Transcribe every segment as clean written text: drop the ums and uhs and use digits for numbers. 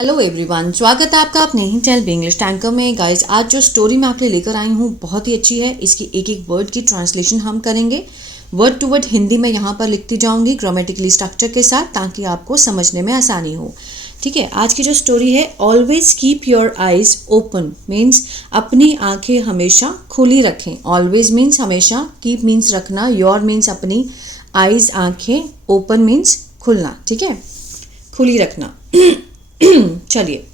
Hello everyone, स्वागत है आपका अपने ही चैनल इंग्लिश टैंकर में। गाइस, आज जो स्टोरी मैं आपके लिए लेकर आई हूँ बहुत ही अच्छी है। इसकी एक एक वर्ड की ट्रांसलेशन हम करेंगे, वर्ड टू वर्ड हिंदी में यहाँ पर लिखती जाऊँगी ग्रामेटिकली स्ट्रक्चर के साथ, ताकि आपको समझने में आसानी हो। ठीक है, आज की जो स्टोरी है, always keep your eyes open means अपनी आंखें हमेशा खुली रखें। ऑलवेज मीन्स हमेशा, कीप मीन्स रखना, योर मीन्स अपनी, आइज आंखें, ओपन मीन्स खुलना। ठीक है, खुली रखना। चलिए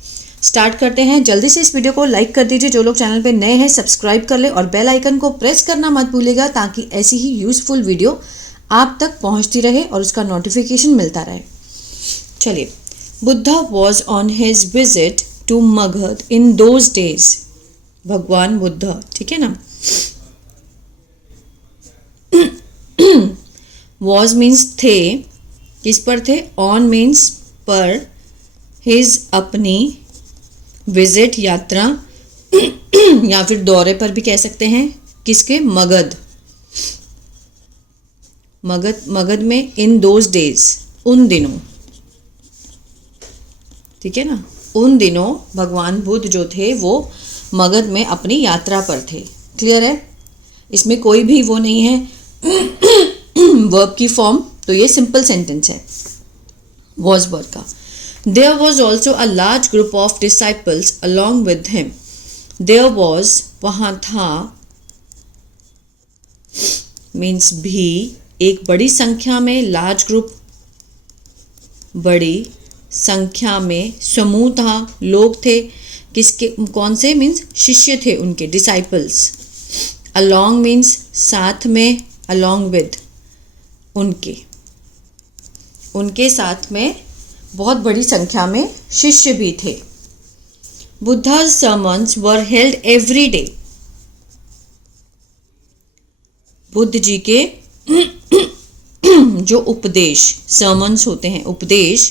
स्टार्ट करते हैं। जल्दी से इस वीडियो को लाइक कर दीजिए। जो लोग चैनल पे नए हैं सब्सक्राइब कर ले और बेल आइकन को प्रेस करना मत भूलिएगा, ताकि ऐसी ही यूजफुल वीडियो आप तक पहुंचती रहे और उसका नोटिफिकेशन मिलता रहे। चलिए, Buddha was on his visit to Magadh in those days. भगवान बुद्ध, ठीक है ना। वॉज मीन्स थे, किस पर थे। ऑन मीन्स पर, हिज अपनी, विजिट यात्रा या फिर दौरे पर भी कह सकते हैं। किसके, मगध। मगध में इन दोज डेज, उन दिनों, ठीक है ना। उन दिनों भगवान बुद्ध जो थे वो मगध में अपनी यात्रा पर थे। क्लियर है, इसमें कोई भी वो नहीं है वर्ब की फॉर्म, तो ये सिंपल सेंटेंस है वॉज वर्ड का। There was also a large group of disciples along with him. There was, वहाँ था, means भी, एक बड़ी संख्या में, लार्ज ग्रुप, बड़ी संख्या में, समूह था, लोग थे। किसके, कौन से, मीन्स शिष्य थे उनके, डिसाइपल्स। along मीन्स साथ में, along with उनके साथ में बहुत बड़ी संख्या में शिष्य भी थे। बुद्धा's sermons were held every day. Buddha ji के जो उपदेश, sermons होते हैं, उपदेश,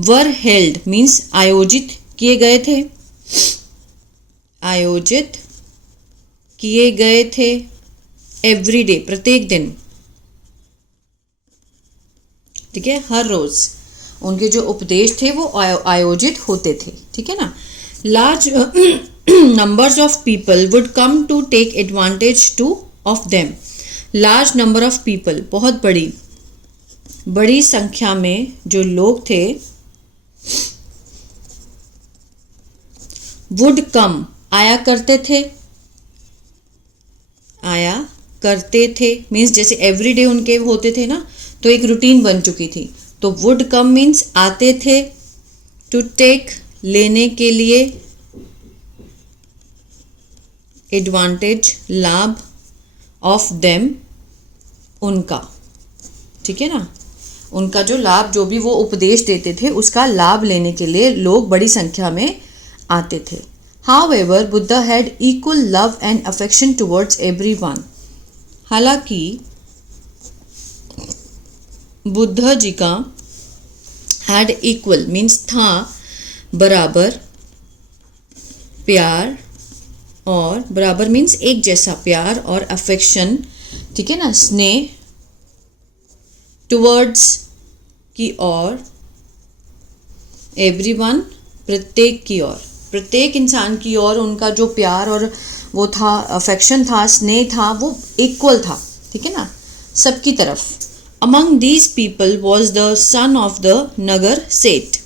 were held means आयोजित किए गए थे, आयोजित किए गए थे, every day प्रत्येक दिन, ठीक है, हर रोज उनके जो उपदेश थे वो आयोजित होते थे। ठीक है ना। Large numbers of people would come to take advantage to of them. Large number of people, बहुत बड़ी संख्या में जो लोग थे, वुड कम आया करते थे, आया करते थे मीन्स जैसे एवरीडे उनके होते थे ना, तो एक रूटीन बन चुकी थी। तो वुड कम मीन्स आते थे, टू टेक लेने के लिए, एडवांटेज लाभ, ऑफ देम उनका, ठीक है ना। उनका जो लाभ, जो भी वो उपदेश देते थे उसका लाभ लेने के लिए लोग बड़ी संख्या में आते थे। However, Buddha had equal love and affection towards everyone. हालांकि बुद्ध जी का हैड इक्वल मीन्स था, बराबर प्यार, और बराबर मीन्स एक जैसा प्यार और अफेक्शन, ठीक है ना, स्नेह, टुवर्ड्स की ओर, एवरीवन प्रत्येक की ओर, प्रत्येक इंसान की ओर उनका जो प्यार और वो था, अफेक्शन था, स्नेह था, वो इक्वल था, ठीक है ना, सबकी तरफ। Among these people was the son of the Nagar Seth.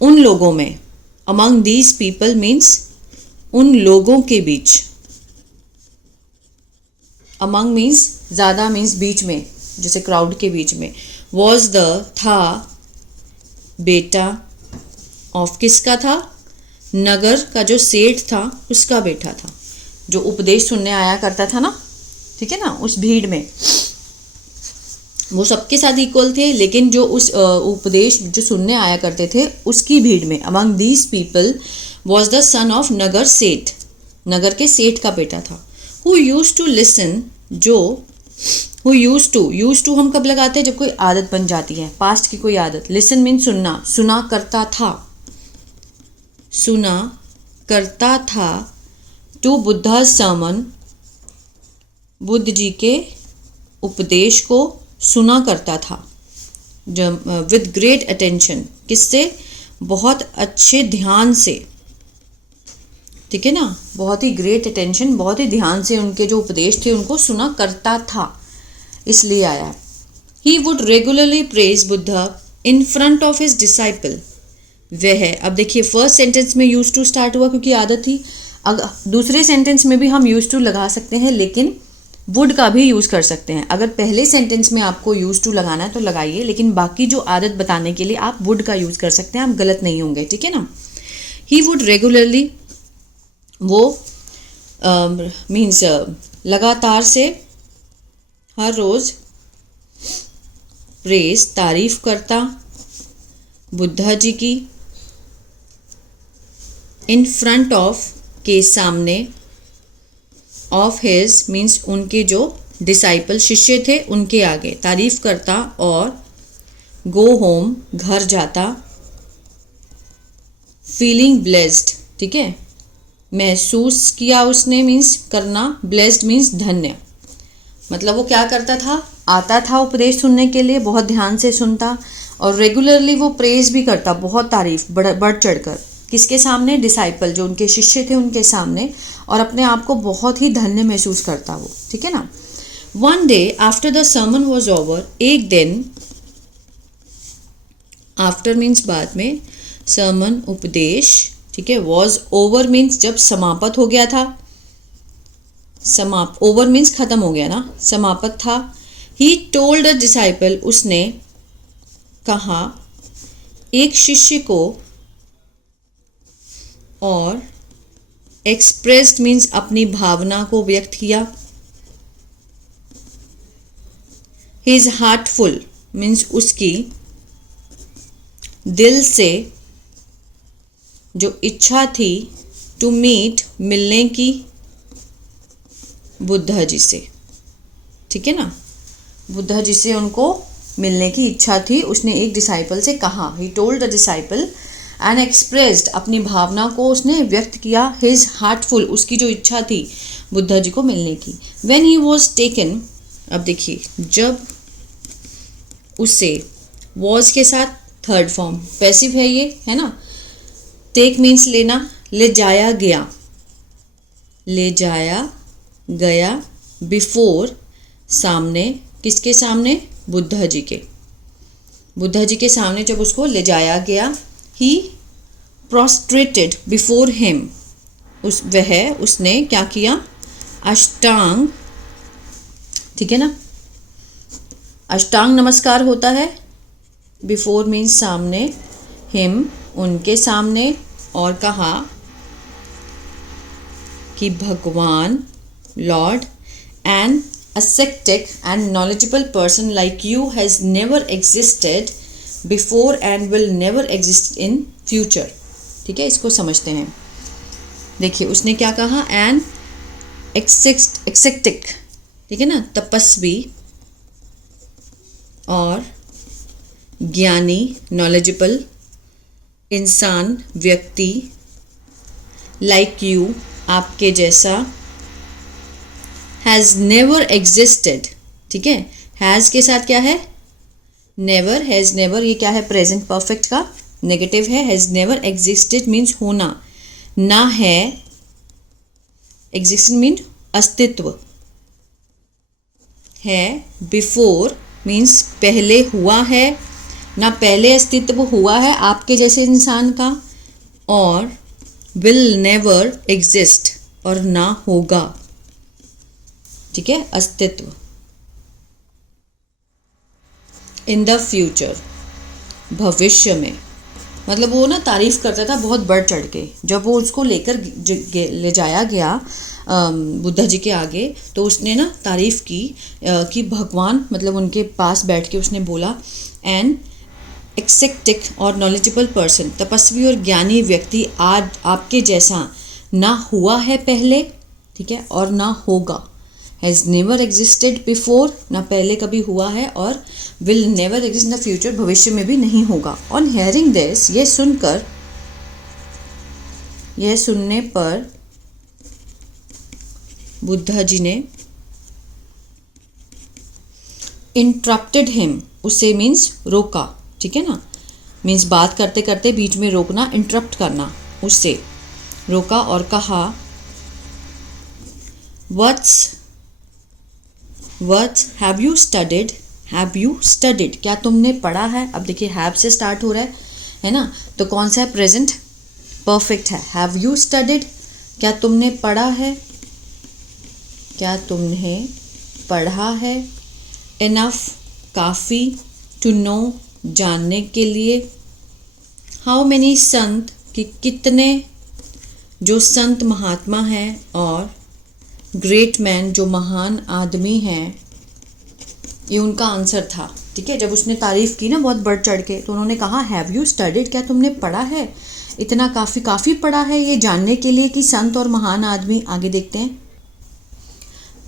उन लोगों में, among these people means उन लोगों के बीच, among means ज़्यादा, means बीच में, जैसे क्राउड के बीच में। was the था, बेटा, of किसका था, नगर का जो सेठ था उसका बेटा था, जो उपदेश सुनने आया करता था ना, ठीक है ना, उस भीड़ में। वो सबके साथ इक्वल थे, लेकिन जो उस उपदेश जो सुनने आया करते थे उसकी भीड़ में, among these people was the son of nagar seth, नगर के सेठ का बेटा था। हु यूज टू लिसन, जो हु यूज टू हम कब लगाते हैं, जब कोई आदत बन जाती है, पास्ट की कोई आदत। लिसन मीन सुनना, सुना करता था, सुना करता था, टू बुद्धा सर्मन, बुद्ध जी के उपदेश को सुना करता था, विद ग्रेट अटेंशन, किससे, बहुत अच्छे ध्यान से, ठीक है ना, बहुत ही ग्रेट अटेंशन, बहुत ही ध्यान से उनके जो उपदेश थे उनको सुना करता था, इसलिए आया। He would regularly praise Buddha in front of his disciple. वह, अब देखिए फर्स्ट सेंटेंस में यूज टू स्टार्ट हुआ क्योंकि आदत थी। अगर दूसरे सेंटेंस में भी हम यूज टू लगा सकते हैं, लेकिन वुड का भी यूज़ कर सकते हैं। अगर पहले सेंटेंस में आपको यूज टू लगाना है तो लगाइए, लेकिन बाकी जो आदत बताने के लिए आप वुड का यूज़ कर सकते हैं, आप गलत नहीं होंगे, ठीक है ना। ही वुड रेगुलरली, वो मीन्स लगातार से, हर रोज़, प्रेज, तारीफ करता बुद्धा जी की, इन फ्रंट ऑफ, के सामने, ऑफ हिज मीन्स उनके जो डिसाइपल, शिष्य थे, उनके आगे तारीफ करता, और गो होम, घर जाता, फीलिंग ब्लेस्ड, ठीक है, महसूस किया उसने, मीन्स करना, ब्लेस्ड मीन्स धन्य। मतलब वो क्या करता था, आता था उपदेश सुनने के लिए, बहुत ध्यान से सुनता, और रेगुलरली वो प्रेज भी करता, बहुत तारीफ बढ़ चढ़कर, किसके सामने, डिसाइपल, जो उनके शिष्य थे उनके सामने, और अपने आप को बहुत ही धन्य महसूस करता वो, ठीक है ना। One day after the sermon was over, एक दिन, आफ्टर मीन्स बाद में, सर्मन उपदेश, ठीक है, वॉज ओवर मीन्स जब समाप्त हो गया था, ओवर मीन्स खत्म हो गया ना, समाप्त था। ही टोल्ड अ डिसाइपल, उसने कहा एक शिष्य को, और एक्सप्रेस्ड मीन्स अपनी भावना को व्यक्त किया, हिज हार्टफुल मीन्स उसकी दिल से जो इच्छा थी, टू मीट मिलने की, बुद्धा जी से, ठीक है ना, बुद्धा जी से उनको मिलने की इच्छा थी। उसने एक डिसाइपल से कहा, he told the disciple and expressed, अपनी भावना को उसने व्यक्त किया, हिज हार्टफुल, उसकी जो इच्छा थी बुद्धा जी को मिलने की। व्हेन ही वॉज टेकन, अब देखिए जब उसे, वॉज के साथ थर्ड फॉर्म, पैसिव है ये, है ना। टेक मीन्स लेना, ले जाया गया, ले जाया गया, बिफोर सामने, किसके सामने, बुद्धा जी के, बुद्धा जी के सामने जब उसको ले जाया गया, ही प्रोस्ट्रेटेड बिफोर हिम, उसने क्या किया, अष्टांग, ठीक है ना, अष्टांग नमस्कार होता है, बिफोर मीन्स सामने, हिम उनके सामने, और कहा कि भगवान, lord, an ascetic and knowledgeable person like you has never existed before and will never exist in future, ठीक है, इसको समझते हैं। देखिए उसने क्या कहा, एन एक्सेक्टिक, ठीक है ना, तपस्वी और ज्ञानी, नॉलेजेबल इंसान, व्यक्ति, लाइक यू, आपके जैसा, हैज़ नेवर एग्जिस्टेड, ठीक है, हैज़ के साथ क्या है, नेवर, हैज़ नेवर, ये क्या है, प्रेजेंट परफेक्ट का नेगेटिव है। हैज़ नेवर एग्जिस्टेड मीन्स होना, ना है, एग्जिस्टेड मीन अस्तित्व है, बिफोर मीन्स पहले हुआ है, ना पहले अस्तित्व हुआ है आपके जैसे इंसान का, और विल नेवर एग्जिस्ट, और ना होगा, ठीक है, अस्तित्व, इन द फ्यूचर, भविष्य में। मतलब वो ना तारीफ करता था बहुत बढ़ चढ़ के। जब वो उसको लेकर ले जाया गया बुद्धा जी के आगे, तो उसने ना तारीफ की कि भगवान, मतलब उनके पास बैठ के उसने बोला, एन एक्सेक्टिक और नॉलेजेबल पर्सन, तपस्वी और ज्ञानी व्यक्ति आज आपके जैसा ना हुआ है पहले, ठीक है, और ना होगा। हैज़ नेवर एग्जिस्टेड बिफोर, ना पहले कभी हुआ है, और will never exist in the future, भविष्य में भी नहीं होगा। ऑन हेयरिंग दिस, यह सुनकर, यह सुनने पर बुद्धा जी ने इंटरप्टेड हिम, उसे मीन्स रोका, ठीक है ना, मीन्स बात करते करते बीच में रोकना, इंटरप्ट करना, उससे रोका और कहा what's have you studied, have you studied, क्या तुमने पढ़ा है। अब देखिए हैव से स्टार्ट हो रहा है ना, तो कौन सा है, प्रेजेंट परफेक्ट है। हैव यू स्टडीड, क्या तुमने पढ़ा है, क्या तुमने पढ़ा है। इनफ, काफ़ी, टू नो, जानने के लिए। हाउ मेनी संत, कि कितने जो संत महात्मा हैं, और ग्रेट मैन, जो महान आदमी हैं। ये उनका आंसर था, ठीक है। जब उसने तारीफ़ की ना बहुत बढ़ चढ़ के, तो उन्होंने कहा हैव यू स्टडीड, क्या तुमने पढ़ा है, इतना काफ़ी पढ़ा है ये जानने के लिए कि संत और महान आदमी। आगे देखते हैं,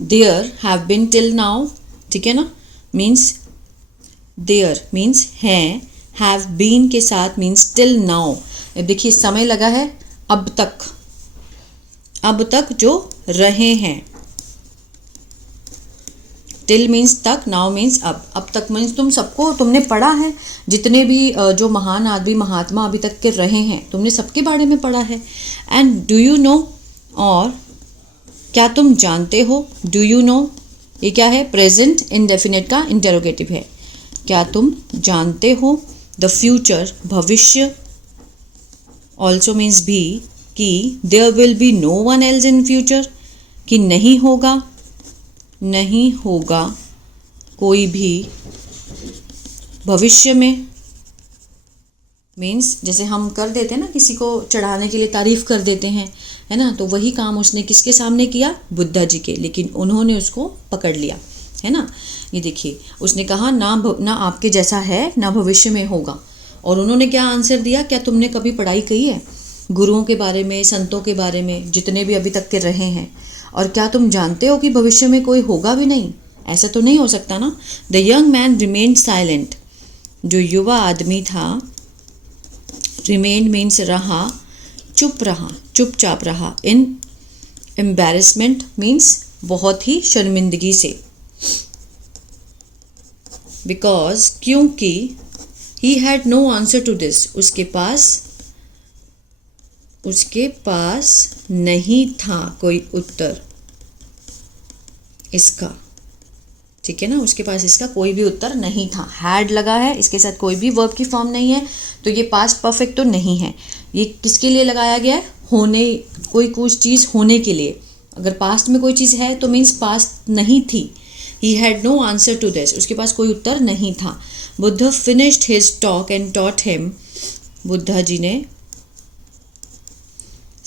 there have been till now, ठीक है ना, मीन्स देयर मीन्स हैं, हैव बीन के साथ मीन्स टिल नाउ। देखिए समय लगा है, अब तक जो रहे हैं। टिल मीन्स तक, नाउ मीन्स अब तक मीन्स तुमने पढ़ा है, जितने भी जो महान आदमी महात्मा अभी तक के रहे हैं, तुमने सबके बारे में पढ़ा है। एंड डू यू नो, और क्या तुम जानते हो। डू यू नो ये क्या है, प्रेजेंट इंडेफिनिट का इंटेरोगेटिव है। क्या तुम जानते हो। द फ्यूचर, भविष्य, ऑल्सो मीन्स भी, कि there will be no one else in future, कि नहीं होगा कोई भी भविष्य में। मीन्स जैसे हम कर देते हैं ना, किसी को चढ़ाने के लिए तारीफ़ कर देते हैं, है ना, तो वही काम उसने किसके सामने किया, बुद्धा जी के, लेकिन उन्होंने उसको पकड़ लिया, है ना। ये देखिए उसने कहा ना आपके जैसा है, ना भविष्य में होगा। और उन्होंने क्या आंसर दिया, क्या तुमने कभी पढ़ाई की है गुरुओं के बारे में, संतों के बारे में, जितने भी अभी तक के रहे हैं, और क्या तुम जानते हो कि भविष्य में कोई होगा भी नहीं। ऐसा तो नहीं हो सकता ना। The young man remained silent, जो युवा आदमी था, रिमेन्ड मीन्स रहा, चुपचाप रहा। इन एम्बैरेसमेंट मीन्स बहुत ही शर्मिंदगी से। बिकॉज, क्योंकि, he had no answer to this, उसके पास नहीं था कोई उत्तर इसका, ठीक है ना, उसके पास इसका कोई भी उत्तर नहीं था। हैड लगा है, इसके साथ कोई भी वर्ब की फॉर्म नहीं है, तो ये पास्ट परफेक्ट तो नहीं है। ये किसके लिए लगाया गया है, होने, कोई कुछ चीज़ होने के लिए। अगर पास्ट में कोई चीज़ है तो मीन्स पास्ट नहीं थी। He had no answer to this, उसके पास कोई उत्तर नहीं था। Buddha finished his talk and taught him, Buddha ji ने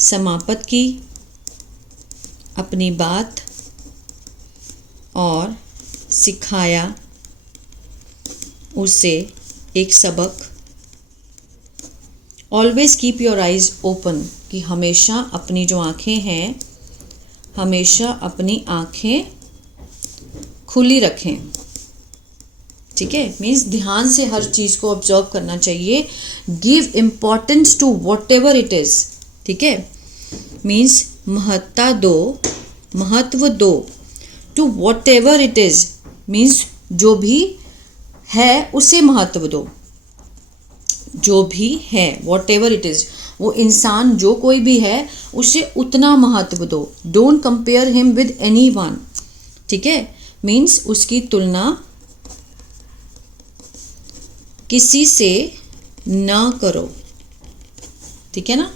समाप्त की अपनी बात और सिखाया उसे एक सबक। Always keep your eyes open, कि हमेशा अपनी जो आँखें हैं, हमेशा अपनी आँखें खुली रखें, ठीक है। मीन्स ध्यान से हर चीज़ को ऑब्जर्व करना चाहिए। Give importance to whatever it is, ठीक है, मीन्स महत्व दो to whatever it is, means जो भी है उसे महत्व दो, जो भी है, वॉट एवर इट इज़, वो इंसान जो कोई भी है उसे उतना महत्व दो। Don't compare him with any one, ठीक है, मीन्स उसकी तुलना किसी से ना करो, ठीक है ना।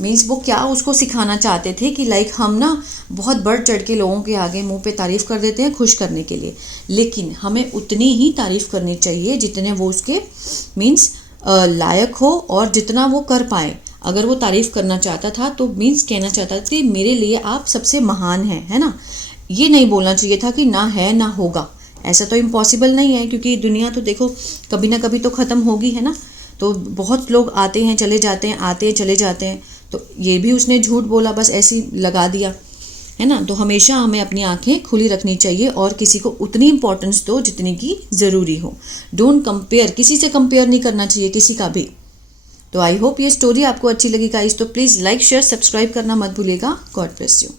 मीन्स वो क्या उसको सिखाना चाहते थे कि लाइक हम ना बहुत बढ़ चढ़ के लोगों के आगे मुंह पे तारीफ़ कर देते हैं खुश करने के लिए, लेकिन हमें उतनी ही तारीफ़ करनी चाहिए जितने वो उसके मीन्स लायक हो और जितना वो कर पाए। अगर वो तारीफ़ करना चाहता था तो मीन्स कहना चाहता था कि मेरे लिए आप सबसे महान हैं, है ना। ये नहीं बोलना चाहिए था कि ना है ना होगा। ऐसा तो इम्पॉसिबल नहीं है, क्योंकि दुनिया तो देखो कभी ना कभी तो ख़त्म होगी, है ना। तो बहुत लोग आते हैं चले जाते हैं, आते हैं चले जाते हैं, तो ये भी उसने झूठ बोला, बस ऐसे ही लगा दिया, है ना। तो हमेशा हमें अपनी आंखें खुली रखनी चाहिए और किसी को उतनी इंपॉर्टेंस दो जितनी की ज़रूरी हो। डोंट कंपेयर, किसी से कंपेयर नहीं करना चाहिए किसी का भी। तो आई होप ये स्टोरी आपको अच्छी लगी गाइस, तो प्लीज़ लाइक शेयर सब्सक्राइब करना मत भूलिएगा। God bless you.